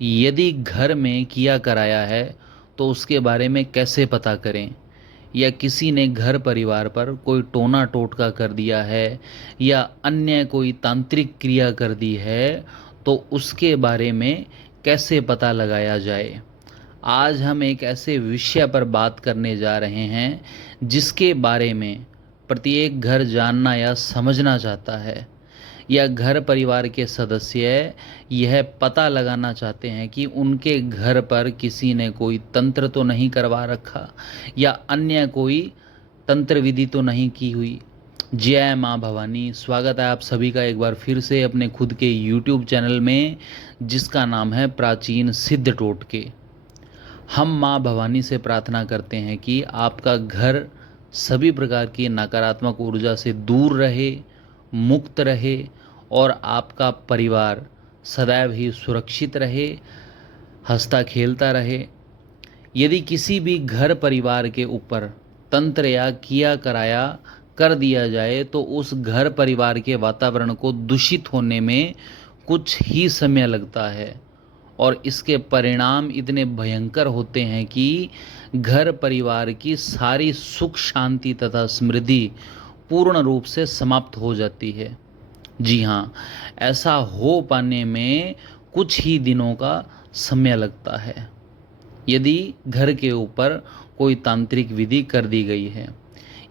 यदि घर में किया कराया है तो उसके बारे में कैसे पता करें? या किसी ने घर परिवार पर कोई टोना टोटका कर दिया है या अन्य कोई तांत्रिक क्रिया कर दी है तो उसके बारे में कैसे पता लगाया जाए? आज हम एक ऐसे विषय पर बात करने जा रहे हैं जिसके बारे में प्रत्येक घर जानना या समझना चाहता है, या घर परिवार के सदस्य यह पता लगाना चाहते हैं कि उनके घर पर किसी ने कोई तंत्र तो नहीं करवा रखा या अन्य कोई तंत्र विधि तो नहीं की हुई। जय माँ भवानी। स्वागत है आप सभी का एक बार फिर से अपने खुद के YouTube चैनल में, जिसका नाम है प्राचीन सिद्ध टोटके। हम माँ भवानी से प्रार्थना करते हैं कि आपका घर सभी प्रकार की नकारात्मक ऊर्जा से दूर रहे, मुक्त रहे और आपका परिवार सदैव ही सुरक्षित रहे, हंसता खेलता रहे। यदि किसी भी घर परिवार के ऊपर तंत्र या किया कराया कर दिया जाए तो उस घर परिवार के वातावरण को दूषित होने में कुछ ही समय लगता है और इसके परिणाम इतने भयंकर होते हैं कि घर परिवार की सारी सुख शांति तथा समृद्धि पूर्ण रूप से समाप्त हो जाती है। जी हाँ, ऐसा हो पाने में कुछ ही दिनों का समय लगता है यदि घर के ऊपर कोई तांत्रिक विधि कर दी गई है।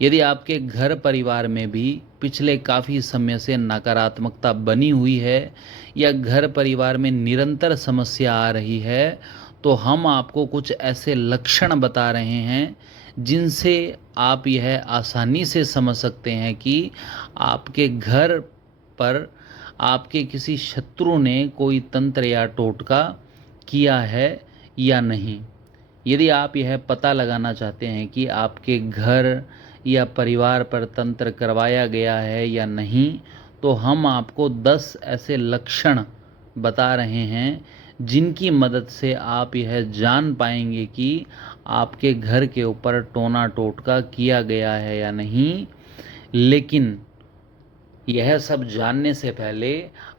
यदि आपके घर परिवार में भी पिछले काफ़ी समय से नकारात्मकता बनी हुई है या घर परिवार में निरंतर समस्या आ रही है तो हम आपको कुछ ऐसे लक्षण बता रहे हैं जिनसे आप यह आसानी से समझ सकते हैं कि आपके घर पर आपके किसी शत्रु ने कोई तंत्र या टोटका किया है या नहीं। यदि आप यह पता लगाना चाहते हैं कि आपके घर या परिवार पर तंत्र करवाया गया है या नहीं, तो हम आपको 10 ऐसे लक्षण बता रहे हैं जिनकी मदद से आप यह जान पाएंगे कि आपके घर के ऊपर टोना टोटका किया गया है या नहीं। लेकिन यह सब जानने से पहले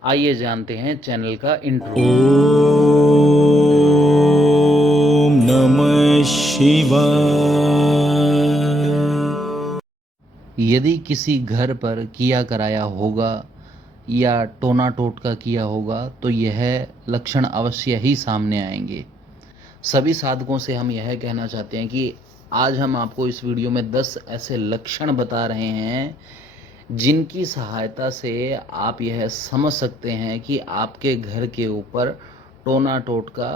आइए जानते हैं चैनल का इंट्रो। ओम नमः शिवाय। यदि किसी घर पर किया कराया होगा या टोना टोटका किया होगा तो यह लक्षण अवश्य ही सामने आएंगे। सभी साधकों से हम यह कहना चाहते हैं कि आज हम आपको इस वीडियो में 10 ऐसे लक्षण बता रहे हैं जिनकी सहायता से आप यह समझ सकते हैं कि आपके घर के ऊपर टोना टोटका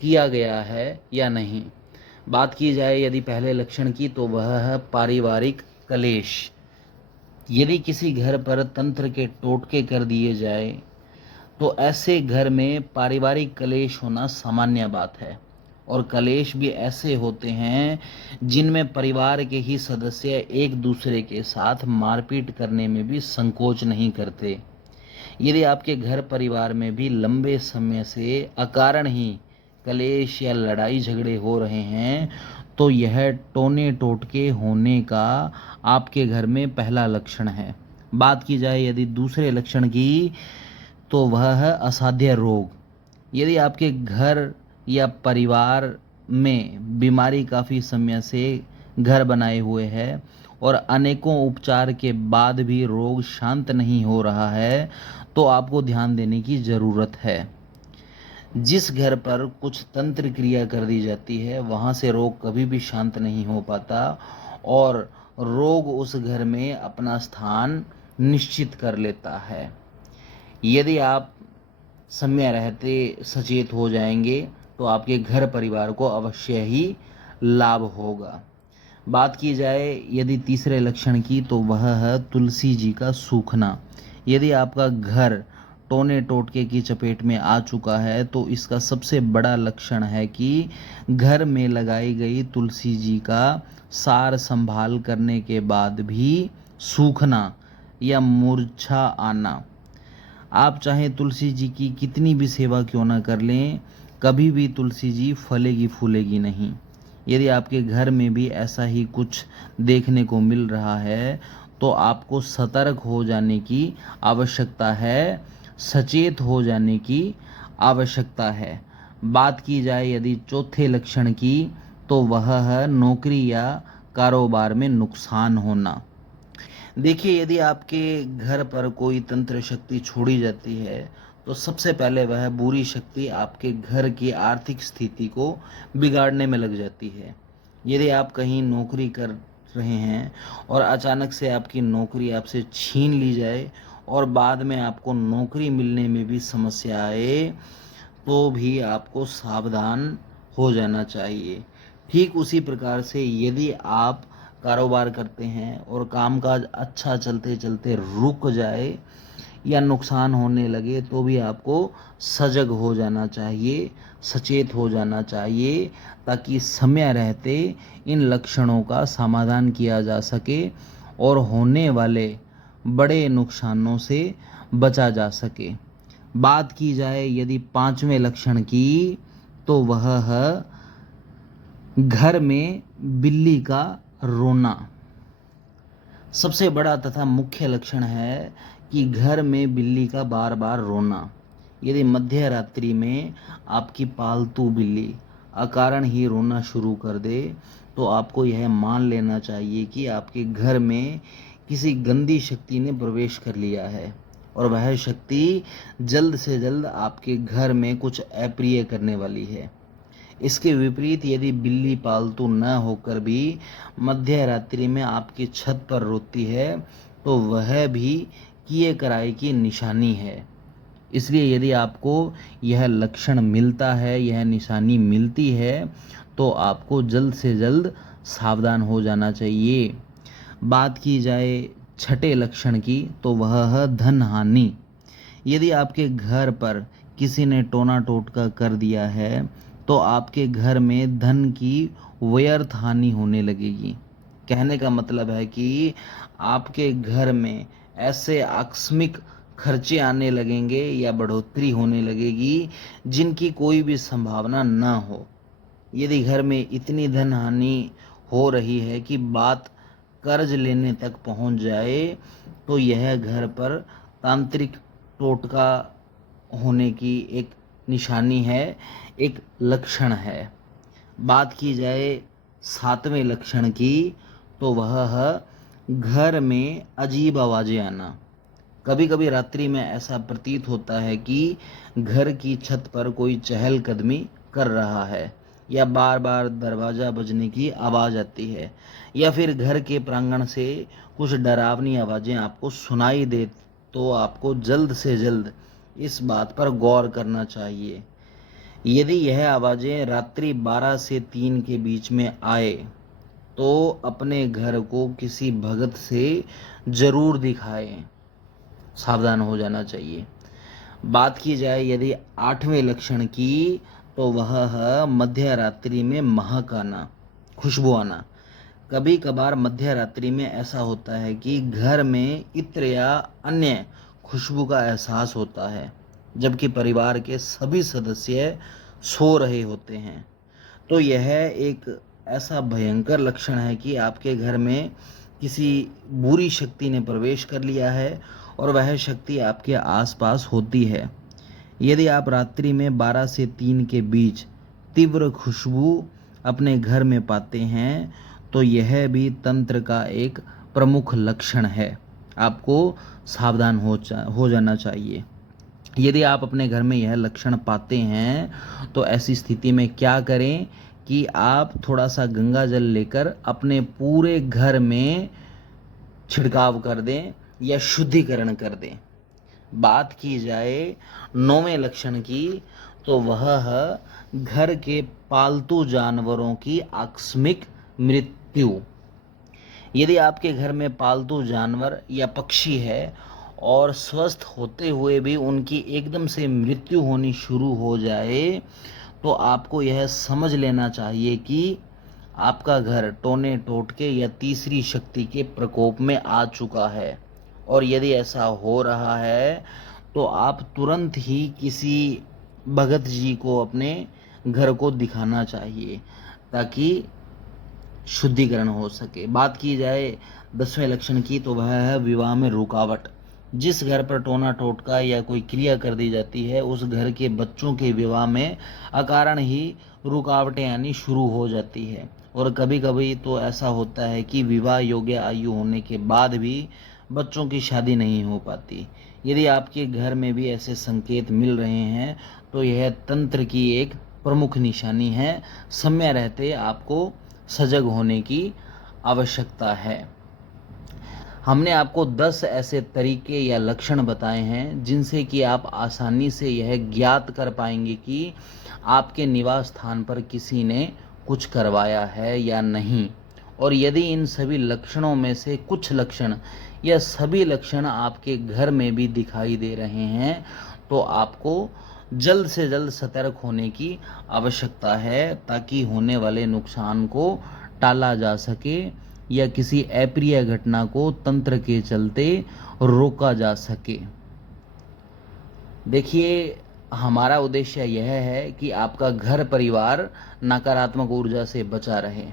किया गया है या नहीं। बात की जाए यदि पहले लक्षण की तो वह है पारिवारिक कलेश। यदि किसी घर पर तंत्र के टोटके कर दिए जाए तो ऐसे घर में पारिवारिक कलेश होना सामान्य बात है, और कलेश भी ऐसे होते हैं जिनमें परिवार के ही सदस्य एक दूसरे के साथ मारपीट करने में भी संकोच नहीं करते। यदि आपके घर परिवार में भी लंबे समय से अकारण ही कलेश या लड़ाई झगड़े हो रहे हैं तो यह टोने टोटके होने का आपके घर में पहला लक्षण है। बात की जाए यदि दूसरे लक्षण की तो वह है असाध्य रोग। यदि आपके घर या परिवार में बीमारी काफ़ी समय से घर बनाए हुए है और अनेकों उपचार के बाद भी रोग शांत नहीं हो रहा है तो आपको ध्यान देने की ज़रूरत है। जिस घर पर कुछ तंत्र क्रिया कर दी जाती है वहाँ से रोग कभी भी शांत नहीं हो पाता और रोग उस घर में अपना स्थान निश्चित कर लेता है। यदि आप समय रहते सचेत हो जाएंगे तो आपके घर परिवार को अवश्य ही लाभ होगा। बात की जाए यदि तीसरे लक्षण की तो वह है तुलसी जी का सूखना। यदि आपका घर टोने टोटके की चपेट में आ चुका है तो इसका सबसे बड़ा लक्षण है कि घर में लगाई गई तुलसी जी का सार संभाल करने के बाद भी सूखना या मूर्छा आना। आप चाहें तुलसी जी की कितनी भी सेवा क्यों ना कर लें, कभी भी तुलसी जी फलेगी फूलेगी नहीं। यदि आपके घर में भी ऐसा ही कुछ देखने को मिल रहा है तो आपको सतर्क हो जाने की आवश्यकता है, सचेत हो जाने की आवश्यकता है। बात की जाए यदि चौथे लक्षण की तो वह है नौकरी या कारोबार में नुकसान होना। देखिए, यदि आपके घर पर कोई तंत्र शक्ति छोड़ी जाती है तो सबसे पहले वह बुरी शक्ति आपके घर की आर्थिक स्थिति को बिगाड़ने में लग जाती है। यदि आप कहीं नौकरी कर रहे हैं और अचानक से आपकी नौकरी आपसे छीन ली जाए और बाद में आपको नौकरी मिलने में भी समस्या आए तो भी आपको सावधान हो जाना चाहिए। ठीक उसी प्रकार से यदि आप कारोबार करते हैं और कामकाज अच्छा चलते चलते रुक जाए या नुकसान होने लगे तो भी आपको सजग हो जाना चाहिए, सचेत हो जाना चाहिए, ताकि समय रहते इन लक्षणों का समाधान किया जा सके और होने वाले बड़े नुकसानों से बचा जा सके। बात की जाए यदि पांचवें लक्षण की तो वह है घर में बिल्ली का रोना। सबसे बड़ा तथा मुख्य लक्षण है कि घर में बिल्ली का बार बार रोना। यदि मध्य रात्रि में आपकी पालतू बिल्ली अकारण ही रोना शुरू कर दे तो आपको यह मान लेना चाहिए कि आपके घर में किसी गंदी शक्ति ने प्रवेश कर लिया है और वह शक्ति जल्द से जल्द आपके घर में कुछ अप्रिय करने वाली है। इसके विपरीत यदि बिल्ली पालतू न होकर भी मध्य रात्रि में आपकी छत पर रोती है तो वह भी किए कराए की निशानी है। इसलिए यदि आपको यह लक्षण मिलता है, यह निशानी मिलती है तो आपको जल्द से जल्द सावधान हो जाना चाहिए। बात की जाए छठे लक्षण की तो वह है धन हानि। यदि आपके घर पर किसी ने टोना टोटका कर दिया है तो आपके घर में धन की व्यर्थ हानि होने लगेगी। कहने का मतलब है कि आपके घर में ऐसे आकस्मिक खर्चे आने लगेंगे या बढ़ोतरी होने लगेगी जिनकी कोई भी संभावना न हो। यदि घर में इतनी धन हानि हो रही है कि बात कर्ज लेने तक पहुंच जाए तो यह घर पर तांत्रिक टोटका होने की एक निशानी है, एक लक्षण है। बात की जाए सातवें लक्षण की तो वह है घर में अजीब आवाज़ें आना। कभी कभी रात्रि में ऐसा प्रतीत होता है कि घर की छत पर कोई चहलकदमी कर रहा है या बार बार दरवाज़ा बजने की आवाज़ आती है या फिर घर के प्रांगण से कुछ डरावनी आवाज़ें आपको सुनाई दे तो आपको जल्द से जल्द इस बात पर गौर करना चाहिए। यदि यह आवाज़ें रात्रि 12 से 3 के बीच में आए तो अपने घर को किसी भगत से ज़रूर दिखाएं, सावधान हो जाना चाहिए। बात की जाए यदि आठवें लक्षण की तो वह है मध्य रात्रि में महक आना, खुशबू आना। कभी कभार मध्य रात्रि में ऐसा होता है कि घर में इत्र या अन्य खुशबू का एहसास होता है जबकि परिवार के सभी सदस्य सो रहे होते हैं। तो यह एक ऐसा भयंकर लक्षण है कि आपके घर में किसी बुरी शक्ति ने प्रवेश कर लिया है और वह शक्ति आपके आसपास होती है। यदि आप रात्रि में 12 से 3 के बीच तीव्र खुशबू अपने घर में पाते हैं तो यह भी तंत्र का एक प्रमुख लक्षण है। आपको सावधान हो जाना चाहिए। यदि आप अपने घर में यह लक्षण पाते हैं तो ऐसी स्थिति में क्या करें कि आप थोड़ा सा गंगा जल लेकर अपने पूरे घर में छिड़काव कर दें या शुद्धिकरण कर दें। बात की जाए नौवें लक्षण की तो वह है घर के पालतू जानवरों की आकस्मिक मृत्यु। यदि आपके घर में पालतू जानवर या पक्षी है और स्वस्थ होते हुए भी उनकी एकदम से मृत्यु होनी शुरू हो जाए तो आपको यह समझ लेना चाहिए कि आपका घर टोने टोटके या तीसरी शक्ति के प्रकोप में आ चुका है। और यदि ऐसा हो रहा है तो आप तुरंत ही किसी भगत जी को अपने घर को दिखाना चाहिए ताकि शुद्धिकरण हो सके। बात की जाए 10वें लक्षण की तो वह है विवाह में रुकावट। जिस घर पर टोना टोटका या कोई क्रिया कर दी जाती है उस घर के बच्चों के विवाह में अकारण ही रुकावटें आनी शुरू हो जाती है। और कभी कभी तो ऐसा होता है कि विवाह योग्य आयु होने के बाद भी बच्चों की शादी नहीं हो पाती। यदि आपके घर में भी ऐसे संकेत मिल रहे हैं तो यह तंत्र की एक प्रमुख निशानी है। समय रहते आपको सजग होने की आवश्यकता है। हमने आपको 10 ऐसे तरीके या लक्षण बताए हैं जिनसे कि आप आसानी से यह ज्ञात कर पाएंगे कि आपके निवास स्थान पर किसी ने कुछ करवाया है या नहीं। और यदि इन सभी लक्षणों में से कुछ लक्षण या सभी लक्षण आपके घर में भी दिखाई दे रहे हैं तो आपको जल्द से जल्द सतर्क होने की आवश्यकता है, ताकि होने वाले नुकसान को टाला जा सके या किसी अप्रिय घटना को तंत्र के चलते रोका जा सके। देखिए, हमारा उद्देश्य यह है कि आपका घर परिवार नकारात्मक ऊर्जा से बचा रहे।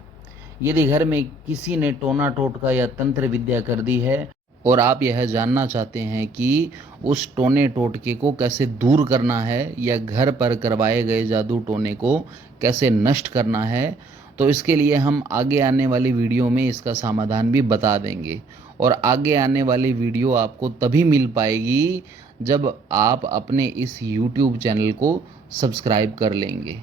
यदि घर में किसी ने टोना टोटका या तंत्र विद्या कर दी है और आप यह जानना चाहते हैं कि उस टोने टोटके को कैसे दूर करना है या घर पर करवाए गए जादू टोने को कैसे नष्ट करना है, तो इसके लिए हम आगे आने वाली वीडियो में इसका समाधान भी बता देंगे। और आगे आने वाली वीडियो आपको तभी मिल पाएगी जब आप अपने इस YouTube चैनल को सब्सक्राइब कर लेंगे।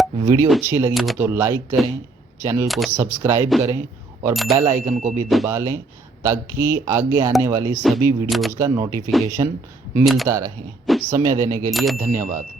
वीडियो अच्छी लगी हो तो लाइक करें, चैनल को सब्सक्राइब करें और बेल आइकन को भी दबा लें, ताकि आगे आने वाली सभी वीडियोज़ का नोटिफिकेशन मिलता रहे। समय देने के लिए धन्यवाद।